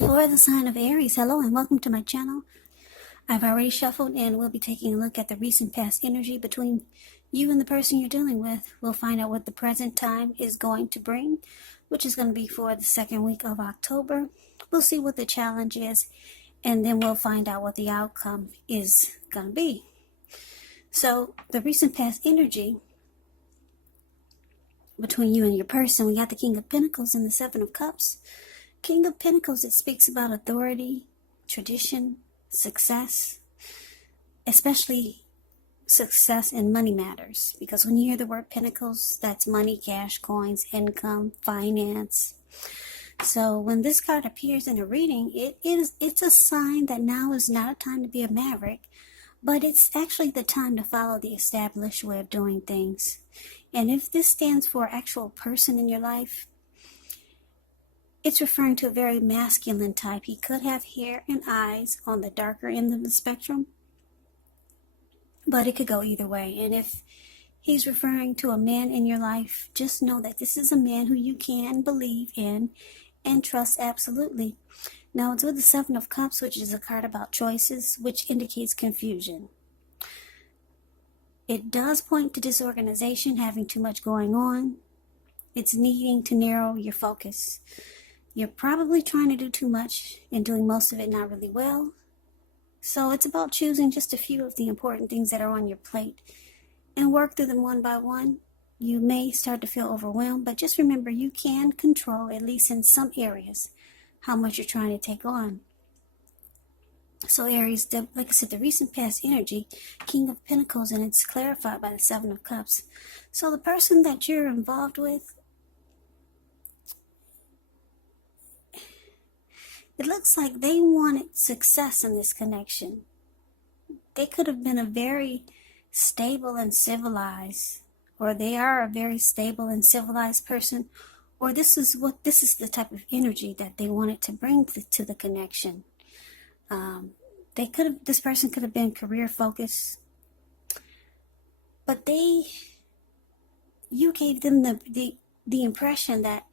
For the sign of Aries, hello and welcome to my channel. I've already shuffled and we'll be taking a look at the recent past energy between you and the person you're dealing with. We'll find out what the present time is going to bring, which is going to be for the second week of October. We'll see what the challenge is, and then we'll find out what the outcome is going to be. So the recent past energy between you and your person, we got the King of Pentacles and the Seven of Cups. King of Pentacles, it speaks about authority, tradition, success, especially success in money matters. Because when you hear the word Pentacles, that's money, cash, coins, income, finance. So when this card appears in a reading, it's a sign that now is not a time to be a maverick, but it's actually the time to follow the established way of doing things. And if this stands for actual person in your life, it's referring to a very masculine type. He could have hair and eyes on the darker end of the spectrum, but it could go either way. And if he's referring to a man in your life, just know that this is a man who you can believe in and trust absolutely. Now, it's with the Seven of Cups, which is a card about choices, which indicates confusion. It does point to disorganization, having too much going on. It's needing to narrow your focus. You're probably trying to do too much and doing most of it not really well. So it's about choosing just a few of the important things that are on your plate and work through them one by one. You may start to feel overwhelmed, but just remember you can control, at least in some areas, how much you're trying to take on. So Aries, like I said, the recent past energy, King of Pentacles, and it's clarified by the Seven of Cups. So the person that you're involved with, it looks like they wanted success in this connection. They could have been a very stable and civilized, or they are a very stable and civilized person, or this is the type of energy that they wanted to bring to the connection. This person could have been career focused, but you gave them the impression that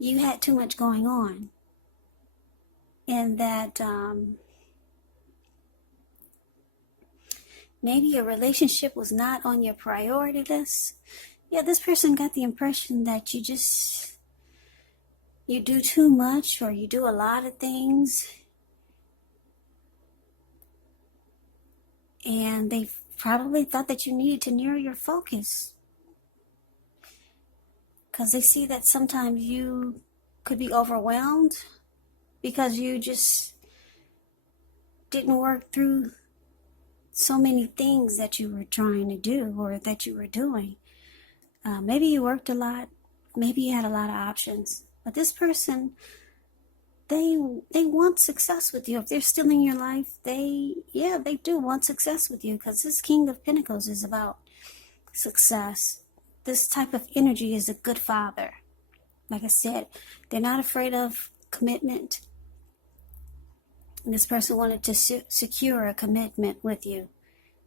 you had too much going on. And that maybe a relationship was not on your priority list. Yeah, this person got the impression that you do too much, or you do a lot of things. And they probably thought that you needed to narrow your focus, because they see that sometimes you could be overwhelmed because you just didn't work through so many things that you were trying to do or that you were doing. Maybe you worked a lot, maybe you had a lot of options, but this person, they want success with you. If they're still in your life, they do want success with you, because this King of Pentacles is about success. This type of energy is a good father. Like I said, they're not afraid of commitment. And this person wanted to secure a commitment with you.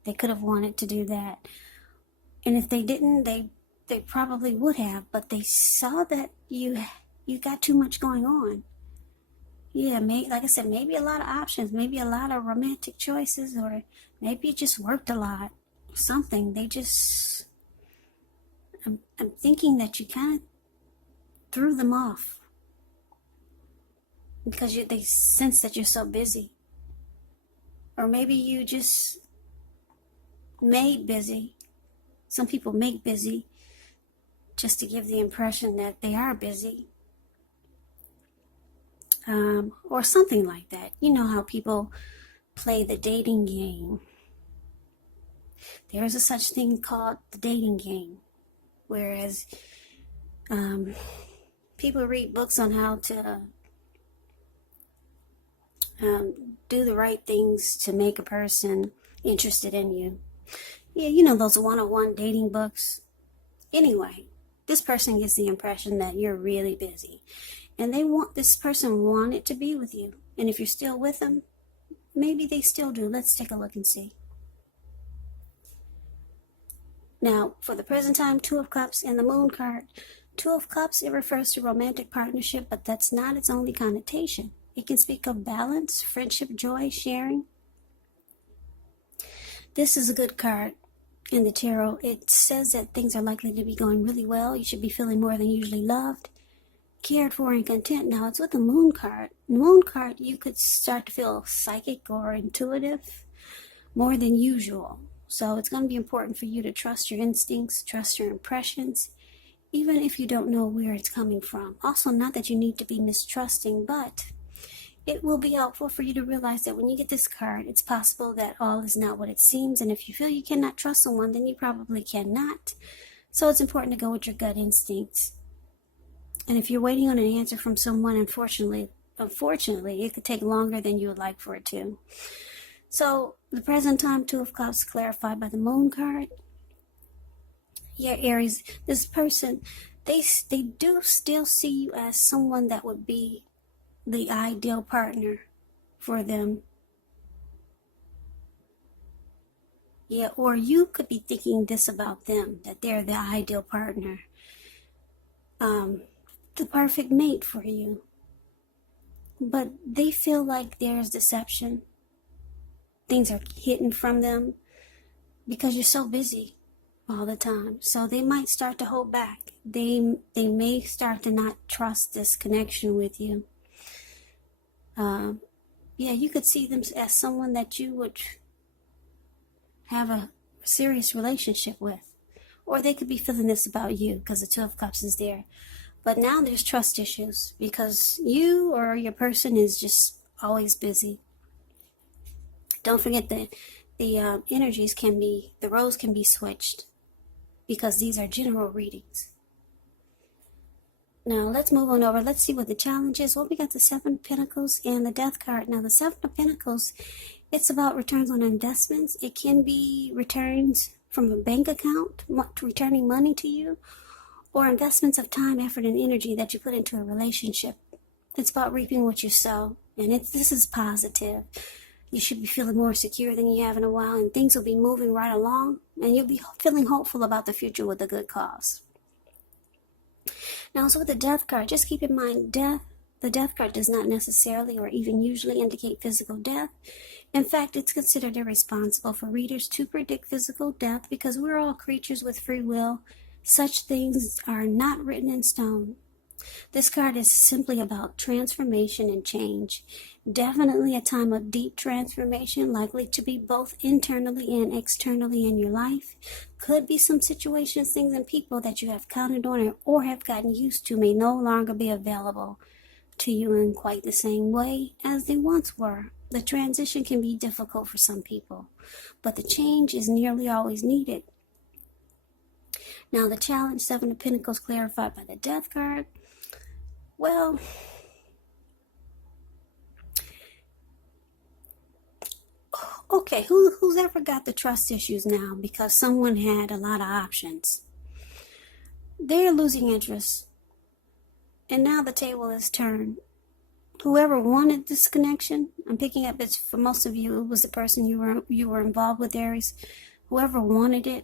They could have wanted to do that. And if they didn't, they probably would have, but they saw that you got too much going on. Yeah, like I said, maybe a lot of options, maybe a lot of romantic choices, or maybe you just worked a lot, something. I'm thinking that you kind of threw them off, because they sense that you're so busy. Or maybe you just made busy. Some people make busy just to give the impression that they are busy. Or something like that. You know how people play the dating game. There is a such thing called the dating game. Whereas people read books on how to do the right things to make a person interested in you. Yeah, you know those one-on-one dating books. Anyway, this person gets the impression that you're really busy, and this person wanted to be with you. And if you're still with them, maybe they still do. Let's take a look and see. Now, for the present time, Two of Cups and the Moon card. Two of Cups, it refers to romantic partnership, but that's not its only connotation. It can speak of balance, friendship, joy, sharing. This is a good card in the tarot. It says that things are likely to be going really well. You should be feeling more than usually loved, cared for, and content. Now, it's with the moon card. The moon card, you could start to feel psychic or intuitive more than usual. So it's going to be important for you to trust your instincts, trust your impressions, even if you don't know where it's coming from. Also, not that you need to be mistrusting, but it will be helpful for you to realize that when you get this card, it's possible that all is not what it seems. And if you feel you cannot trust someone, then you probably cannot. So it's important to go with your gut instincts. And if you're waiting on an answer from someone, unfortunately, it could take longer than you would like for it to. So the present time, Two of Cups, clarified by the Moon card. Yeah, Aries, this person, they do still see you as someone that would be the ideal partner for them. Yeah, or you could be thinking this about them, that they're the ideal partner. The perfect mate for you. But they feel like there's deception. Things are hidden from them because you're so busy all the time. So they might start to hold back. They may start to not trust this connection with you. Yeah, you could see them as someone that you would have a serious relationship with. Or they could be feeling this about you because the Two of Cups is there. But now there's trust issues because you or your person is just always busy. Don't forget that the energies can be, the roles can be switched because these are general readings. Now let's move on over. Let's see what the challenge is. Well, we got the Seven of Pentacles and the Death card. Now the Seven of Pentacles, it's about returns on investments. It can be returns from a bank account, returning money to you, or investments of time, effort, and energy that you put into a relationship. It's about reaping what you sow, and this is positive. You should be feeling more secure than you have in a while, and things will be moving right along, and you'll be feeling hopeful about the future with a good cause. Now, so with the Death card, just keep in mind, the Death card does not necessarily or even usually indicate physical death. In fact, it's considered irresponsible for readers to predict physical death because we're all creatures with free will. Such things are not written in stone. This card is simply about transformation and change. Definitely a time of deep transformation, likely to be both internally and externally in your life. Could be some situations, things, and people that you have counted on or have gotten used to may no longer be available to you in quite the same way as they once were. The transition can be difficult for some people, but the change is nearly always needed. Now the challenge, Seven of Pentacles, clarified by the Death card. Well, okay, who's ever got the trust issues now because someone had a lot of options? They're losing interest. And now the table is turned. Whoever wanted this connection, I'm picking up it's for most of you, it was the person you were involved with, Aries. Whoever wanted it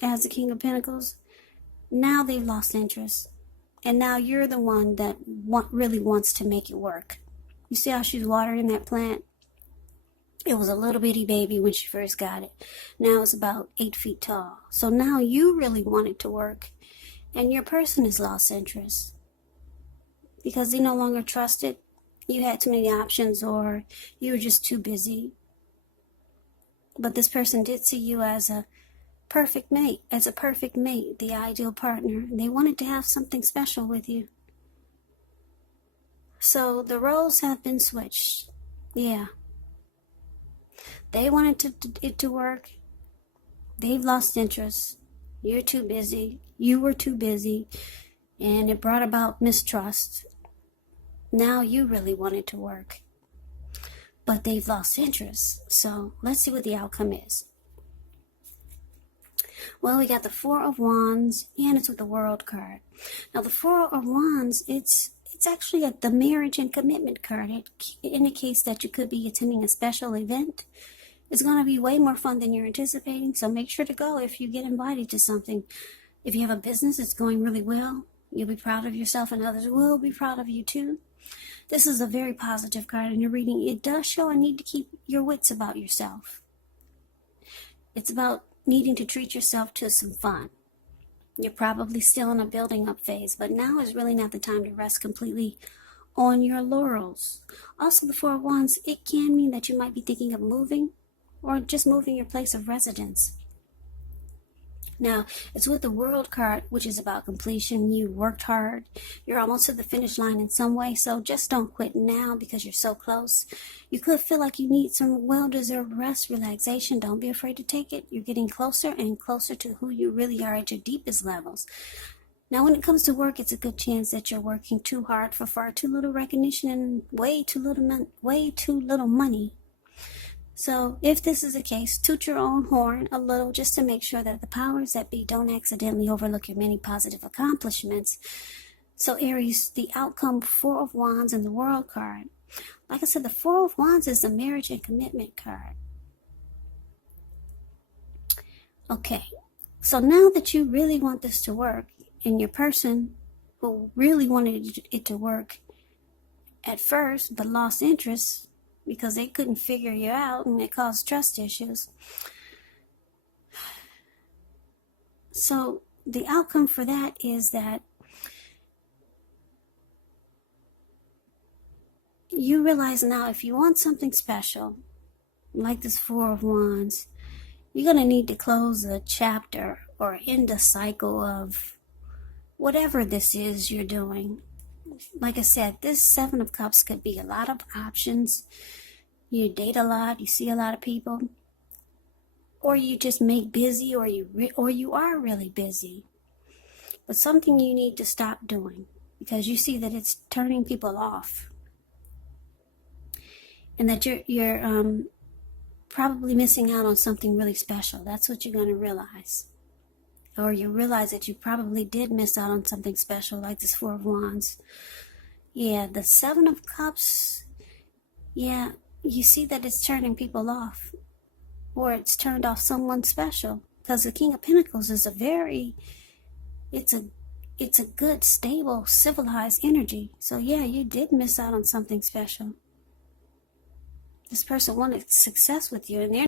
as the King of Pentacles, now they've lost interest. And now you're the one that really wants to make it work. You see how she's watering that plant? It was a little bitty baby when she first got it. Now it's about 8 feet tall. So now you really want it to work. And your person has lost interest. Because they no longer trusted. You had too many options or you were just too busy. But this person did see you as a perfect mate, the ideal partner. They wanted to have something special with you. So the roles have been switched. Yeah. They wanted it to work. They've lost interest. You're too busy. You were too busy. And it brought about mistrust. Now you really want it to work. But they've lost interest. So let's see what the outcome is. Well, we got the Four of Wands, and it's with the World card. Now, the Four of Wands, it's actually the marriage and commitment card. It indicates that you could be attending a special event. It's going to be way more fun than you're anticipating, so make sure to go if you get invited to something. If you have a business that's going really well, you'll be proud of yourself, and others will be proud of you too. This is a very positive card in your reading. It does show a need to keep your wits about yourself. It's about needing to treat yourself to some fun. You're probably still in a building up phase, but now is really not the time to rest completely on your laurels. Also, the Four of Wands, it can mean that you might be thinking of moving or just moving your place of residence. Now, it's with the World card, which is about completion. You worked hard. You're almost to the finish line in some way, so just don't quit now because you're so close. You could feel like you need some well-deserved rest, relaxation. Don't be afraid to take it. You're getting closer and closer to who you really are at your deepest levels. Now, when it comes to work, it's a good chance that you're working too hard for far too little recognition and way too little money. So if this is the case, toot your own horn a little just to make sure that the powers that be don't accidentally overlook your many positive accomplishments. So Aries, the outcome, Four of Wands and the World card. Like I said, the Four of Wands is the marriage and commitment card. Okay, so now that you really want this to work, and your person who really wanted it to work at first but lost interest because they couldn't figure you out and it caused trust issues. So the outcome for that is that you realize now if you want something special, like this Four of Wands, you're going to need to close a chapter or end a cycle of whatever this is you're doing. Like I said, this Seven of Cups could be a lot of options. You date a lot, you see a lot of people, or you just make busy, or you are really busy. But something you need to stop doing because you see that it's turning people off, and that you're probably missing out on something really special. That's what you're going to realize. Or you realize that you probably did miss out on something special, like this Four of Wands. Yeah, the Seven of Cups, yeah, you see that it's turning people off, or it's turned off someone special, because the King of Pentacles is it's a good, stable, civilized energy. So yeah, you did miss out on something special. This person wanted success with you, and they're